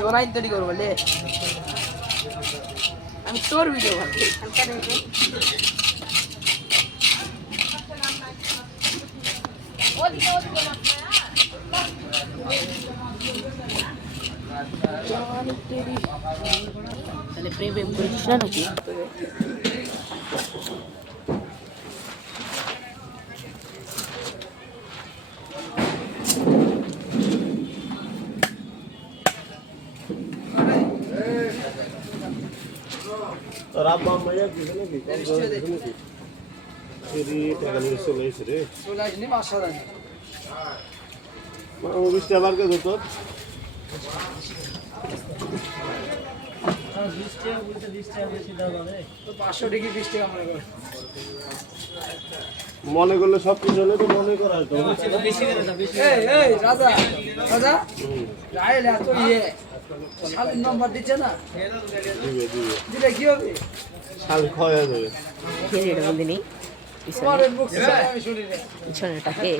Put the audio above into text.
জোনাই তৈরি করবো লে আমি তোর ভিডিও ভাবছি তাহলে প্রেম প্রেম করেছিস না নাকি তোর আব্বা আম্মা কি জানে কি টাকা নিয়ে চলে এসে রে চলে আসনি মাসা জানি ও 20 টাকা বার করে দে তোর 20 টাকা বলতে 20 টাকা বেশি দাও মানে তো 500 টাকা 20 টাকা মনে কর মনে করলে সব কিছু হলে তো মনে করা তো বেশি করে দাও বেশি এই রাজা রাজা রাইল এত ইয়ে শালির নাম্বার দিচ্ছে না দিবে দিলে কি হবে শাল ক্ষয় হয়ে যাবে এটা বলদিনি তোমার মুখ আমি শুনি রে পিছনেটাকে